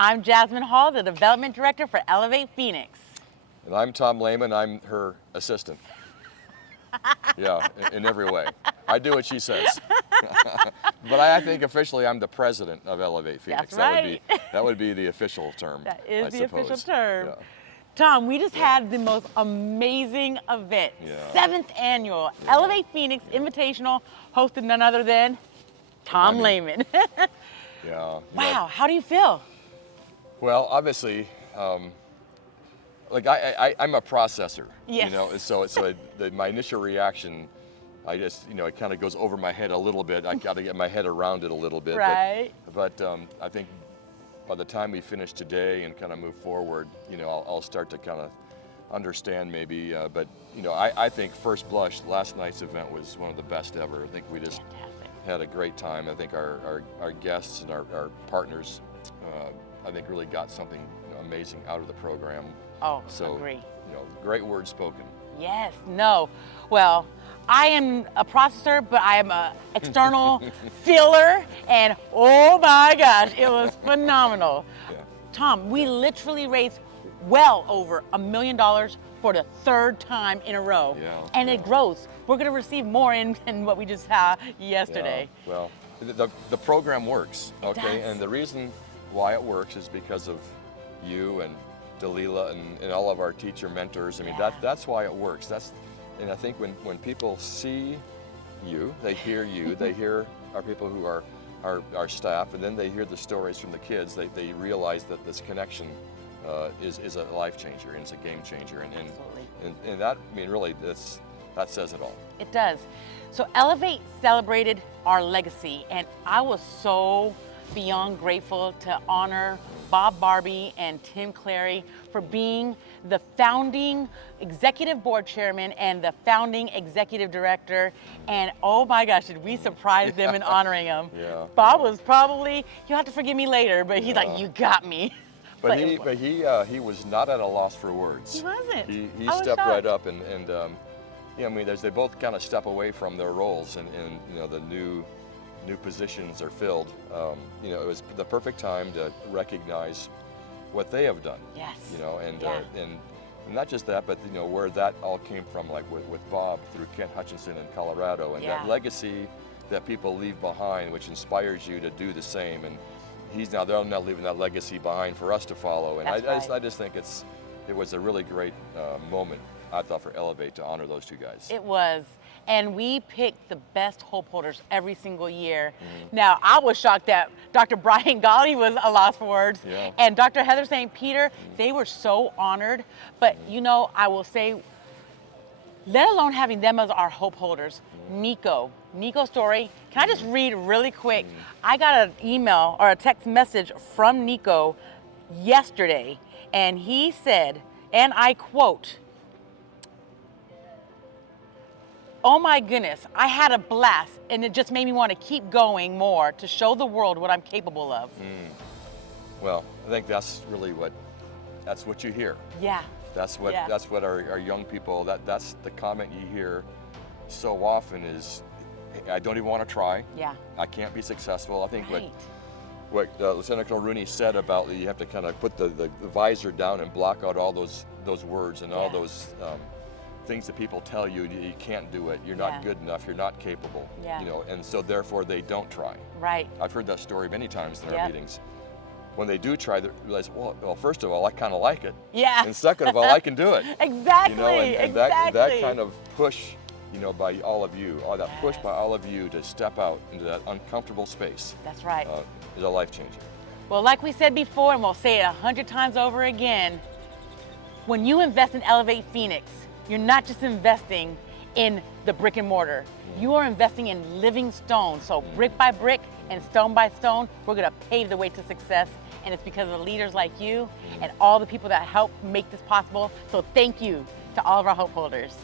I'm Jasmine Hall, the Development Director for Elevate Phoenix. And I'm Tom Lehman. I'm her assistant. Yeah, in every way. I do what she says. But I think officially I'm the president of Elevate Phoenix. That's right. That would be the official term. That is I the suppose. official term. Yeah. Tom, we just had the most amazing event, Yeah. 7th annual Elevate Phoenix Invitational, hosted none other than Tom Lehman. Yeah. Wow, how do you feel? Well, obviously, like I'm a processor. Yes. You know, so my initial reaction, I just, it kind of goes over my head a little bit. I got to get my head around it a little bit. Right. But I think by the time we finish today and kind of move forward, I'll start to kind of understand maybe. But I think first blush, last night's event was one of the best ever. I think we just had a great time. I think our guests and our partners, I think really got something amazing out of the program. Oh, so, agree. Great words spoken. Yes, no. Well, I am a processor, but I am an external feeler, and oh my gosh, it was phenomenal. Yeah. Tom, we literally raised well over $1 million for the 3rd time in a row. Yeah, and it grows. We're going to receive more than what we just had yesterday. Yeah, well, the program works, okay? does. And the reason why it works is because of you and Dalila and all of our teacher mentors. I mean, that's why it works. And I think when people see you, they hear you, they hear our people who are our staff, and then they hear the stories from the kids, they realize that this connection is a life changer, and it's a game changer. And that, I mean, really, that says it all. It does. So Elevate celebrated our legacy, and I was so beyond grateful to honor Bob Barbie and Tim Clary for being the founding executive board chairman and the founding executive director. And oh my gosh, did we surprise them in honoring them. Yeah. Bob was probably, you'll have to forgive me later, but he's like, you got me. But he was not at a loss for words. He wasn't. He I was stepped shocked. right up and I mean, they both kind of step away from their roles, and the new positions are filled. It was the perfect time to recognize what they have done. Yes. And not just that, but where that all came from, like with Bob through Kent Hutchinson in Colorado, and that legacy that people leave behind, which inspires you to do the same. And they're now leaving that legacy behind for us to follow. And I just think it was a really great moment, I thought, for Elevate to honor those two guys. It was. And we picked the best hope holders every single year. Now, I was shocked that Dr. Brian Golly was a loss for words, and Dr. Heather St. Peter, they were so honored. But I will say, let alone having them as our hope holders, Nico's story. Can I just read really quick? I got an email or a text message from Nico yesterday, and he said, and I quote, "Oh my goodness, I had a blast, and it just made me want to keep going more to show the world what I'm capable of." Well, I think that's really that's what you hear. Yeah. That's what our young people, that's the comment you hear so often is, I don't even want to try. Yeah. I can't be successful. I think Right. what Lieutenant Colonel Rooney said about you have to kind of put the visor down and block out all those words and all those things that people tell you can't do it, you're not good enough, you're not capable. Yeah. And so therefore they don't try. Right. I've heard that story many times in our meetings. When they do try, they realize, well, first of all, I kind of like it. Yeah. And second of all, I can do it. Exactly. And exactly. that kind of push, by all of you, or that push by all of you to step out into that uncomfortable space. That's right. Is a life changer. Well, like we said before, and we'll say it 100 times over again, when you invest in Elevate Phoenix, you're not just investing in the brick and mortar. You are investing in living stones. So brick by brick and stone by stone, we're gonna pave the way to success. And it's because of the leaders like you and all the people that help make this possible. So thank you to all of our hope holders.